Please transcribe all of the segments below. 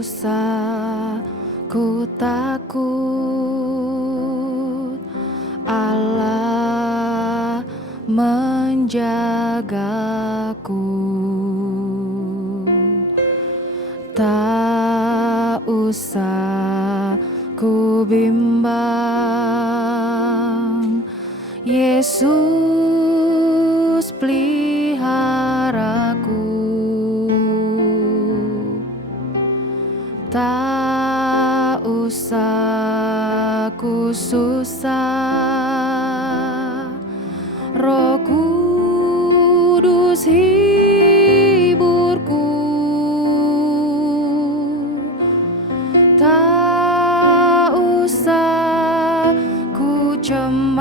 usah ku takut, Allah menjagaku. Tak usah ku bimbang, Yesus peliharaku. Tak usah ku susah, Roh Kudus hiburku. Tak usah ku cemas,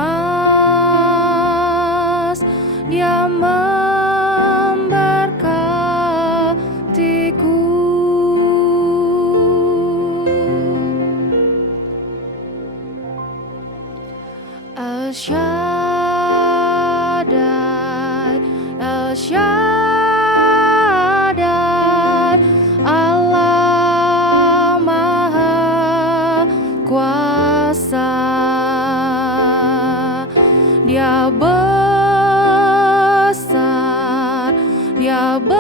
Dia memberkatiku. El Shaddai, El Shaddai, Allah Maha Kuasa. Dia besar, Dia besar,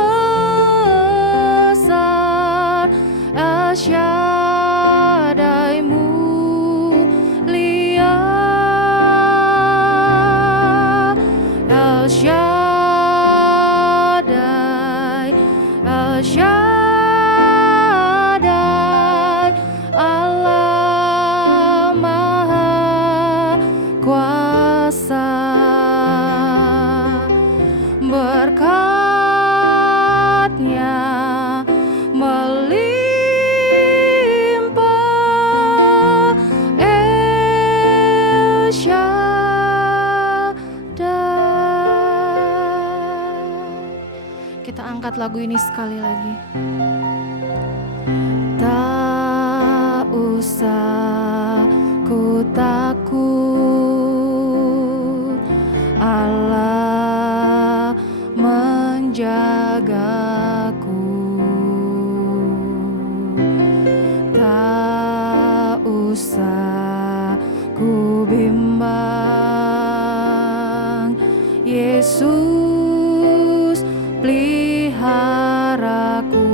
El Shaddai mulia. El Shaddai, El Shaddai, Allah Maha Kuasa. Berkat-Nya melimpah, El Shaddai. Kita angkat lagu ini sekali lagi. Tak usah ku takut, Allah menjagaku. Tak usah ku bimbang, Yesus peliharaku.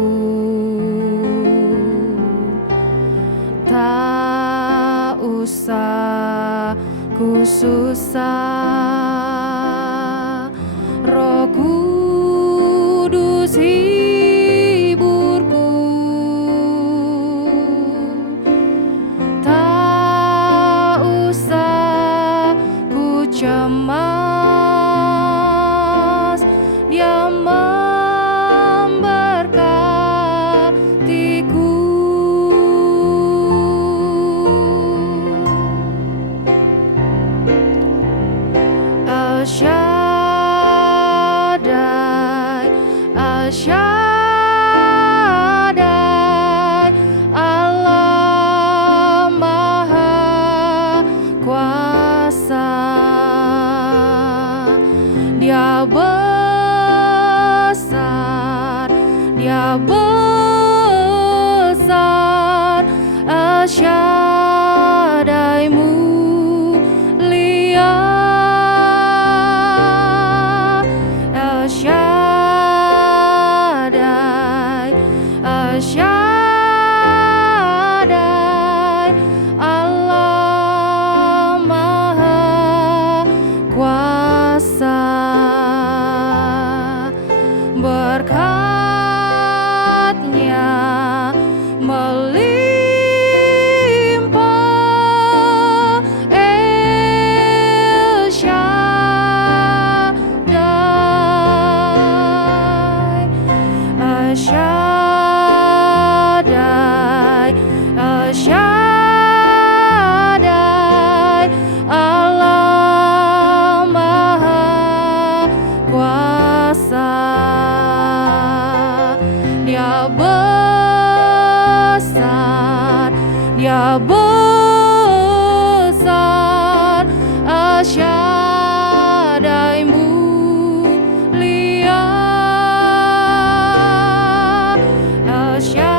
Tak usah ku susah, Roh Kudus hiburku. Tak usah ku cemas, Dia memberkatiku. El Shaddai, El Shaddai, Allah Maha Kuasa. Dia besar, Dia besar, El Shaddai mulia. El Shaddai, El Shaddai, Allah Maha Kuasa. Berkat-Nya melimpah, El Shaddai. El Shaddai, El Shaddai, Allah Maha Kuasa. Dia besar, Dia besar, El Shaddai mulia. El Shaddai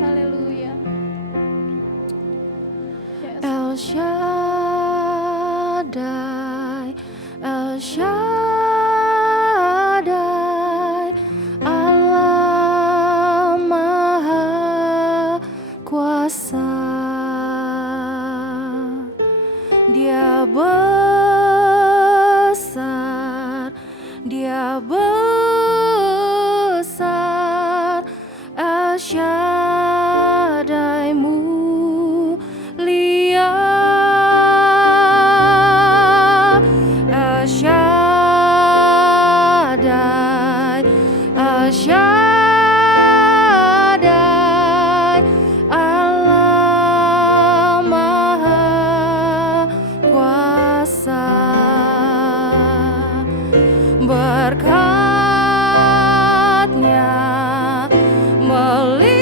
Haleluya. El Shaddai, El Shaddai, Allah Maha Kuasa. Dia besar, Dia besar, El Shaddai mulia, El Shaddai, El Shaddai, Allah Maha Kuasa. Berkat-Nya melimpah,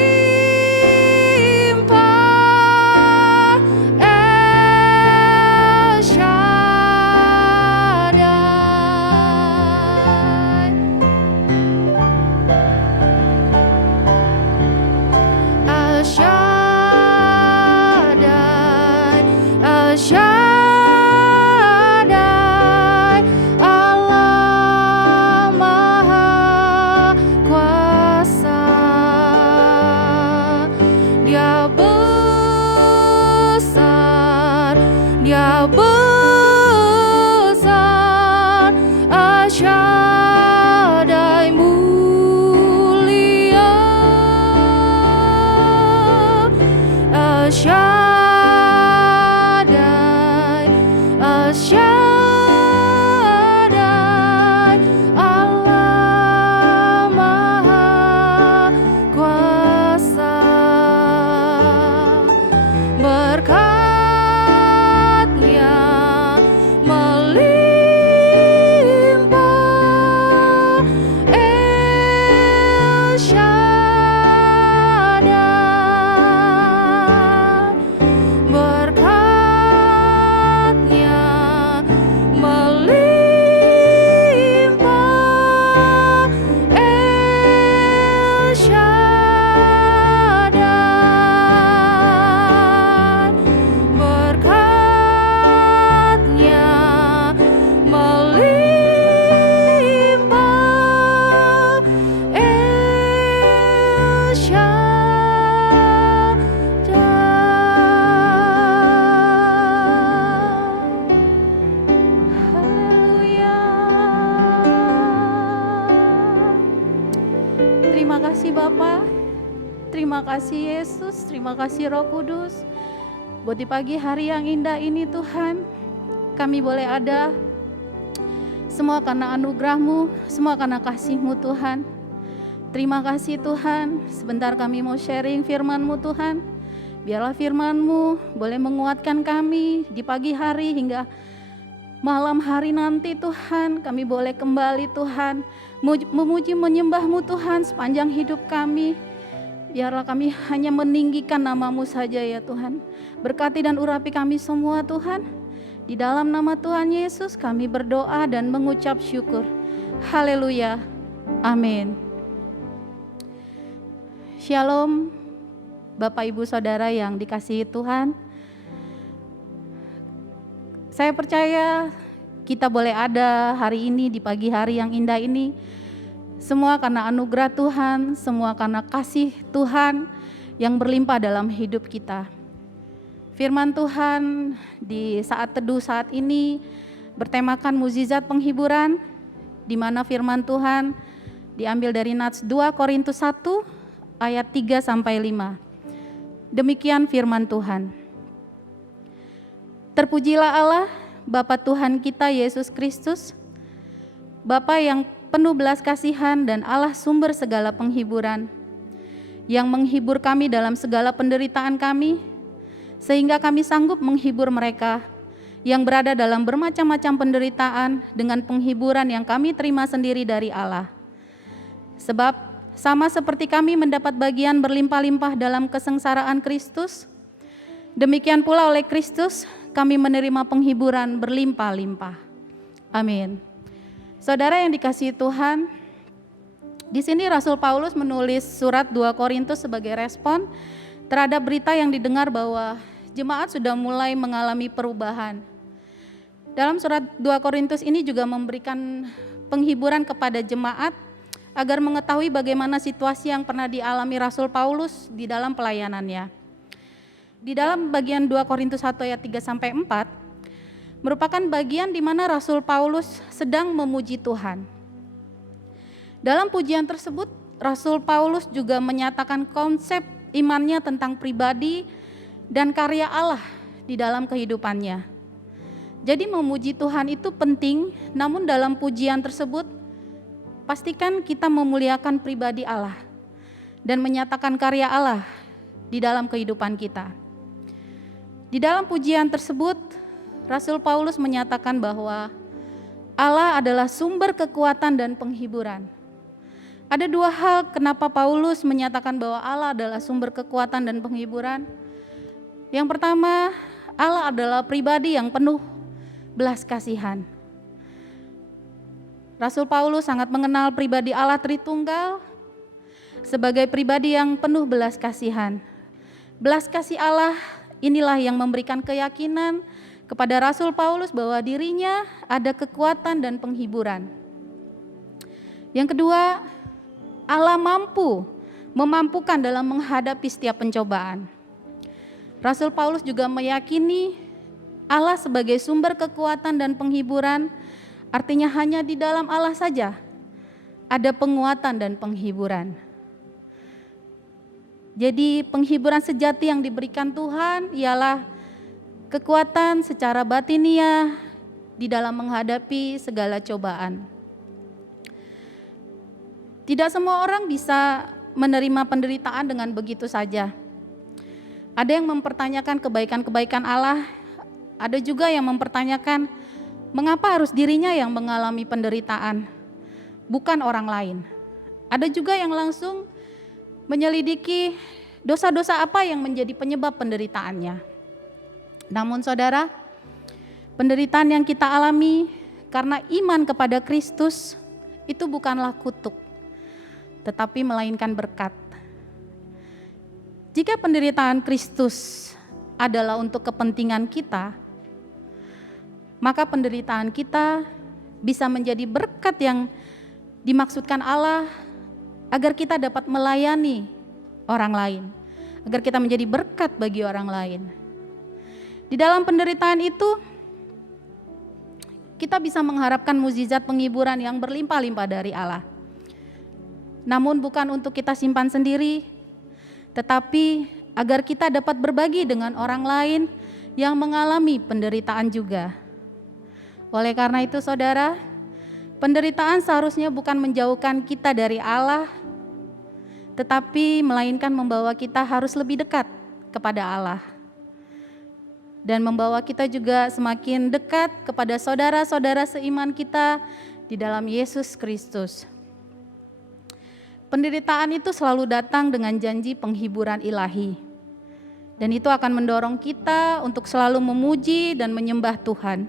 El Shaddai, El Shaddai, El Shaddai, Allah Maha Kuasa. Dia besar, Dia besar, El Shaddai mulia, El Shaddai, El Shaddai, Allah Maha Kuasa. Berkat-Nya melimpah, El Shaddai. Berkat-Nya melimpah, El Shaddai. Berkat-Nya melimpah, El Shaddai. Haleluya. Terima kasih Bapa. Terima kasih Yesus, terima kasih Roh Kudus. Buat di pagi hari yang indah ini Tuhan, kami boleh ada semua karena anugerah-Mu, semua karena kasih-Mu Tuhan. Terima kasih Tuhan, sebentar kami mau sharing firman-Mu Tuhan. Biarlah firman-Mu boleh menguatkan kami di pagi hari hingga malam hari nanti Tuhan. Kami boleh kembali Tuhan, memuji menyembah-Mu Tuhan sepanjang hidup kami. Biarlah kami hanya meninggikan nama-Mu saja ya Tuhan. Berkati dan urapi kami semua Tuhan. Di dalam nama Tuhan Yesus kami berdoa dan mengucap syukur. Haleluya. Amin. Shalom Bapak Ibu Saudara yang dikasihi Tuhan. Saya percaya kita boleh ada hari ini di pagi hari yang indah ini. Semua karena anugerah Tuhan, semua karena kasih Tuhan yang berlimpah dalam hidup kita. Firman Tuhan di saat teduh saat ini bertemakan mukjizat penghiburan, di mana firman Tuhan diambil dari Nats 2 Korintus 1 ayat 3 sampai 5. Demikian firman Tuhan. Terpujilah Allah Bapa Tuhan kita Yesus Kristus, Bapa yang penuh belas kasihan dan Allah sumber segala penghiburan, yang menghibur kami dalam segala penderitaan kami, sehingga kami sanggup menghibur mereka yang berada dalam bermacam-macam penderitaan dengan penghiburan yang kami terima sendiri dari Allah. Sebab sama seperti kami mendapat bagian berlimpah-limpah dalam kesengsaraan Kristus, demikian pula oleh Kristus kami menerima penghiburan berlimpah-limpah. Amin. Saudara yang dikasihi Tuhan, di sini Rasul Paulus menulis surat 2 Korintus sebagai respon terhadap berita yang didengar bahwa jemaat sudah mulai mengalami perubahan. Dalam surat 2 Korintus ini juga memberikan penghiburan kepada jemaat agar mengetahui bagaimana situasi yang pernah dialami Rasul Paulus di dalam pelayanannya. Di dalam bagian 2 Korintus 1 ayat 3-4 merupakan bagian di mana Rasul Paulus sedang memuji Tuhan. Dalam pujian tersebut, Rasul Paulus juga menyatakan konsep imannya tentang pribadi dan karya Allah di dalam kehidupannya. Jadi memuji Tuhan itu penting, namun dalam pujian tersebut pastikan kita memuliakan pribadi Allah dan menyatakan karya Allah di dalam kehidupan kita. Di dalam pujian tersebut, Rasul Paulus menyatakan bahwa Allah adalah sumber kekuatan dan penghiburan. Ada dua hal kenapa Paulus menyatakan bahwa Allah adalah sumber kekuatan dan penghiburan. Yang pertama, Allah adalah pribadi yang penuh belas kasihan. Rasul Paulus sangat mengenal pribadi Allah Tritunggal sebagai pribadi yang penuh belas kasihan. Belas kasih Allah inilah yang memberikan keyakinan kepada Rasul Paulus bahwa dirinya ada kekuatan dan penghiburan. Yang kedua, Allah memampukan dalam menghadapi setiap pencobaan. Rasul Paulus juga meyakini Allah sebagai sumber kekuatan dan penghiburan. Artinya hanya di dalam Allah saja ada penguatan dan penghiburan. Jadi penghiburan sejati yang diberikan Tuhan ialah kekuatan secara batiniah di dalam menghadapi segala cobaan. Tidak semua orang bisa menerima penderitaan dengan begitu saja. Ada yang mempertanyakan kebaikan-kebaikan Allah, ada juga yang mempertanyakan mengapa harus dirinya yang mengalami penderitaan, bukan orang lain. Ada juga yang langsung menyelidiki dosa-dosa apa yang menjadi penyebab penderitaannya. Namun saudara, penderitaan yang kita alami karena iman kepada Kristus itu bukanlah kutuk, tetapi melainkan berkat. Jika penderitaan Kristus adalah untuk kepentingan kita, maka penderitaan kita bisa menjadi berkat yang dimaksudkan Allah agar kita dapat melayani orang lain, agar kita menjadi berkat bagi orang lain. Di dalam penderitaan itu, kita bisa mengharapkan mukjizat penghiburan yang berlimpah-limpah dari Allah. Namun bukan untuk kita simpan sendiri, tetapi agar kita dapat berbagi dengan orang lain yang mengalami penderitaan juga. Oleh karena itu saudara, penderitaan seharusnya bukan menjauhkan kita dari Allah, tetapi melainkan membawa kita harus lebih dekat kepada Allah. Dan membawa kita juga semakin dekat kepada saudara-saudara seiman kita di dalam Yesus Kristus. Penderitaan itu selalu datang dengan janji penghiburan ilahi. Dan itu akan mendorong kita untuk selalu memuji dan menyembah Tuhan.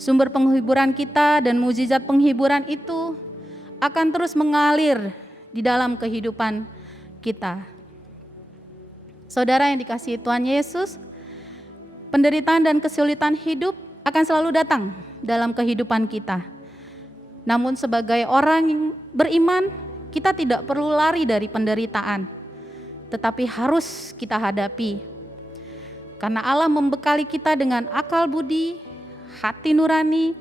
Sumber penghiburan kita dan mukjizat penghiburan itu akan terus mengalir di dalam kehidupan kita. Saudara yang dikasihi Tuhan Yesus, penderitaan dan kesulitan hidup akan selalu datang dalam kehidupan kita. Namun sebagai orang yang beriman, kita tidak perlu lari dari penderitaan, tetapi harus kita hadapi. Karena Allah membekali kita dengan akal budi, hati nurani,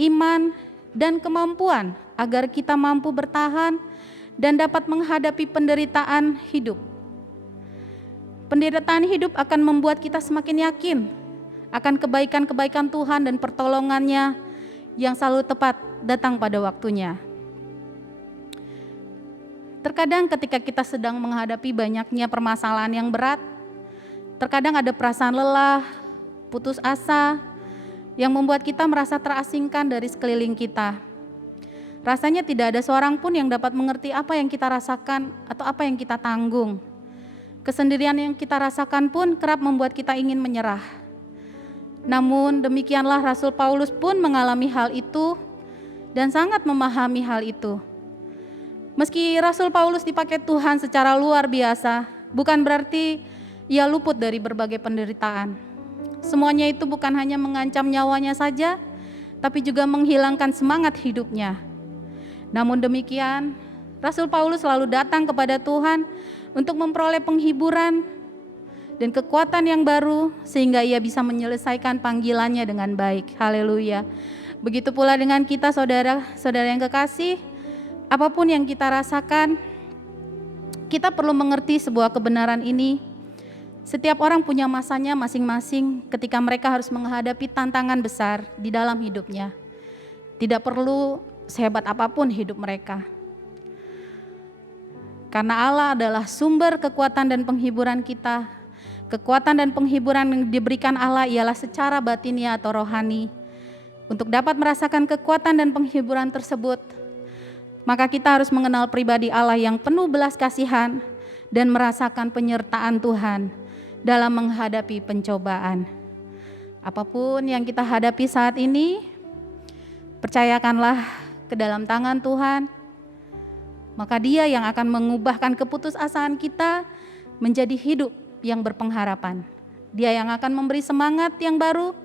iman, dan kemampuan agar kita mampu bertahan dan dapat menghadapi penderitaan hidup. Penderitaan hidup akan membuat kita semakin yakin akan kebaikan-kebaikan Tuhan dan pertolongannya yang selalu tepat datang pada waktunya. Terkadang ketika kita sedang menghadapi banyaknya permasalahan yang berat, terkadang ada perasaan lelah, putus asa, yang membuat kita merasa terasingkan dari sekeliling kita. Rasanya tidak ada seorang pun yang dapat mengerti apa yang kita rasakan atau apa yang kita tanggung. Kesendirian yang kita rasakan pun kerap membuat kita ingin menyerah. Namun demikianlah Rasul Paulus pun mengalami hal itu dan sangat memahami hal itu. Meski Rasul Paulus dipakai Tuhan secara luar biasa, bukan berarti ia luput dari berbagai penderitaan. Semuanya itu bukan hanya mengancam nyawanya saja, tapi juga menghilangkan semangat hidupnya. Namun demikian, Rasul Paulus selalu datang kepada Tuhan untuk memperoleh penghiburan dan kekuatan yang baru sehingga ia bisa menyelesaikan panggilannya dengan baik. Haleluya. Begitu pula dengan kita saudara-saudara yang kekasih, apapun yang kita rasakan, kita perlu mengerti sebuah kebenaran ini. Setiap orang punya masanya masing-masing ketika mereka harus menghadapi tantangan besar di dalam hidupnya. Tidak perlu sehebat apapun hidup mereka. Karena Allah adalah sumber kekuatan dan penghiburan kita. Kekuatan dan penghiburan yang diberikan Allah ialah secara batinia atau rohani. Untuk dapat merasakan kekuatan dan penghiburan tersebut, maka kita harus mengenal pribadi Allah yang penuh belas kasihan dan merasakan penyertaan Tuhan dalam menghadapi pencobaan. Apapun yang kita hadapi saat ini, percayakanlah ke dalam tangan Tuhan, maka Dia yang akan mengubahkan keputusasaan kita menjadi hidup yang berpengharapan. Dia yang akan memberi semangat yang baru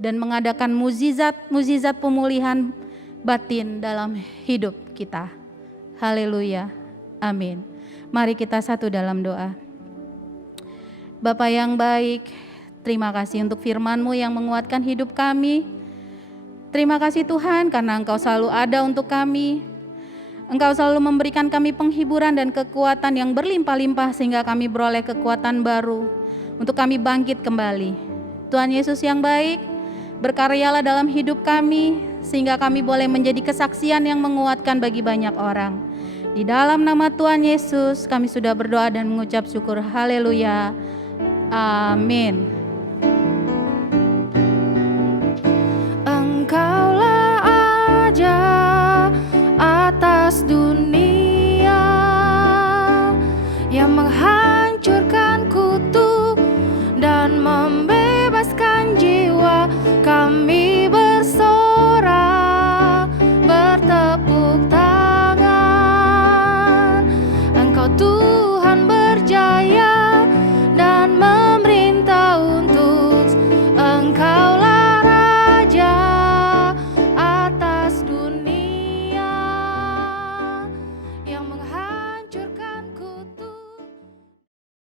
dan mengadakan mukjizat pemulihan batin dalam hidup kita. Haleluya. Amin. Mari kita satu dalam doa. Bapa yang baik, terima kasih untuk firman-Mu yang menguatkan hidup kami. Terima kasih Tuhan karena Engkau selalu ada untuk kami. Engkau selalu memberikan kami penghiburan dan kekuatan yang berlimpah-limpah sehingga kami beroleh kekuatan baru untuk kami bangkit kembali. Tuhan Yesus yang baik, berkaryalah dalam hidup kami sehingga kami boleh menjadi kesaksian yang menguatkan bagi banyak orang. Di dalam nama Tuhan Yesus kami sudah berdoa dan mengucap syukur. Haleluya. Amin.